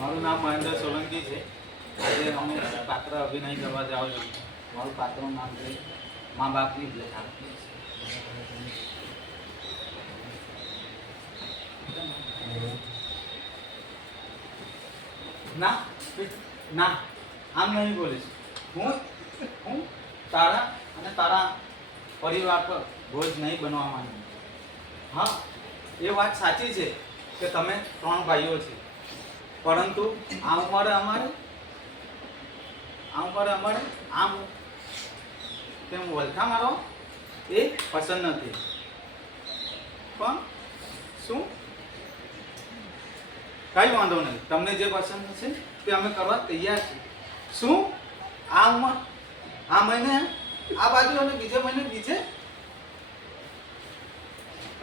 મારું નામ મહેન્દ્ર સોલંકી છે. આજે અમે પાત્ર અભિનય કરવા જાઉં છું. મારું પાત્રનું નામ છે મા બાપની વ્યથા. ના ના, આમ નહીં બોલીશ. હું તારા અને તારા પરિવાર પર બોજ નહીં બનવા માંગુ. હા, એ વાત સાચી છે કે તમે 3 ભાઈઓ છે, પરંતુ આ ઉંમરે અમારે આમ તેમ વલખા મારો એ પસંદ નથી. પણ શું, કઈ વાંધો નહીં, તમને જે પસંદ છે તે અમે કરવા તૈયાર છીએ. શું આ ઉંમર, આ મહિને આ બાજુ અને બીજે મહિને બીજે?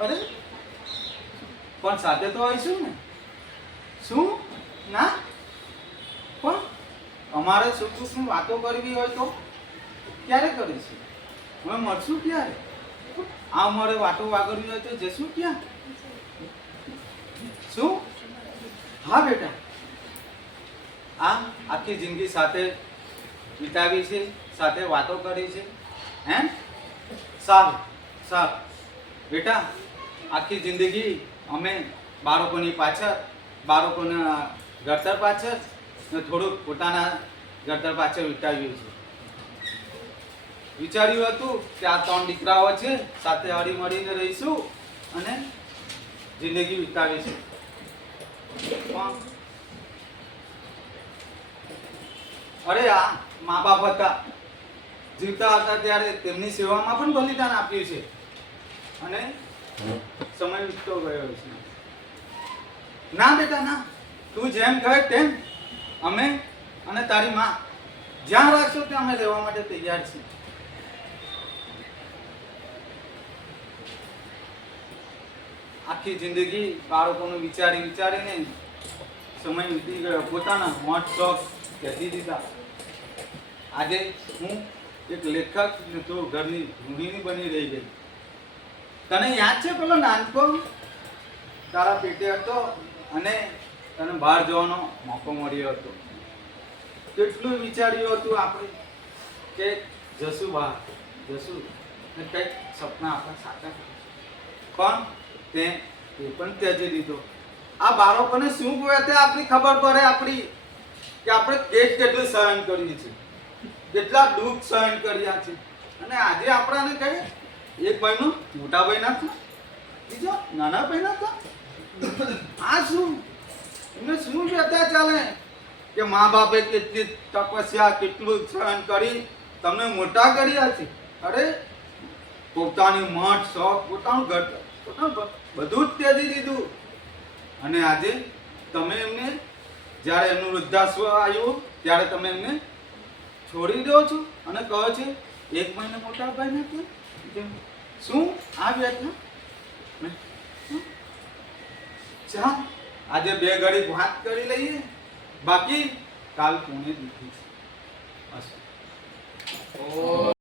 અરે પણ સાથે તો આવીશું ને. શું ના, પણ અમારે સુખ દુઃખની વાતો કરવી હોય તો ક્યારે કરીશું? અમે મળશું ક્યારે? આ અમારે વાતો વાગડવી હોય તો જશું ક્યાં? શું? હા બેટા, આ આખી જિંદગી સાથે વિતાવી છે, સાથે વાતો કરી છે. હે સારું સારું બેટા, આખી જિંદગી અમે બાળકોની પાછળ, બાળકોના ઘડતર પાછળ ને થોડુંક પોતાના ઘડતર પાછળ વિતાવ્યું છે. વિચાર્યું હતું કે આ 3 દીકરાઓ છે, સાથે હળી મળીને રહીશું અને જિંદગી વિતાવીશું. અરે આ મા બાપ હતા, જીવતા હતા ત્યારે તેમની સેવામાં પણ બલિદાન આપ્યું છે અને સમય વીતતો ગયો છે. ના બેટા ના, તું જેમ કહે તેમ અમે અને તારી માં જ્યાં રાખશો ત્યાં અમે રહેવા માટે તૈયાર છીએ. આખી જિંદગી બાળકોનું વિચારીને સમય વીતી ગયો, પોતાના મોટ શોખ ત્યજી દીધા. આજે હું એક લેખક ને તો ઘરની ગૃહિણી બની રહી ગઈ. તને યાદ છે પેલો નાનપણ તારા પેટે હતો અને તને બહાર જવાનો મોકો મળ્યો હતો? કેટલું વિચાર્યું હતું આપણે કે જશું બહાર, જશું ને કંઈક સપના આપણા સાચા, પણ તે પણ ત્યજી દીધો. આ બાળકોને શું કહે તે આપણી ખબર પડે, આપણી કે આપણે કેટલું સહન કર્યું છે, કેટલા દુઃખ સહન કર્યા છે. અને આજે આપણાને કહે એક ભાઈનો મોટા ભાઈ ના થા, બીજો નાના ભાઈ ના થા. આ શું, એમને શું વ્યથા ચાલે કે મા બાપે કેટલી તપસ્યા, કેટલું સહન કરી તમને મોટા કર્યા છે. અરે પોતાની મઠ શોખ, પોતાનું ઘર, પોતાનું બધું જ ત્યજી દીધું. અને આજે તમે એમને, જ્યારે એમનું વૃદ્ધાશ્વ આવ્યું ત્યારે તમે એમને છોડી દો છો અને કહો છો 1 મહિને મોટા ભાઈ નથી. શું આ વ્યથા? ચાલ આજે 2 ઘડી વાત કરી લઈએ, બાકી કાલ પુણે દીધી છે.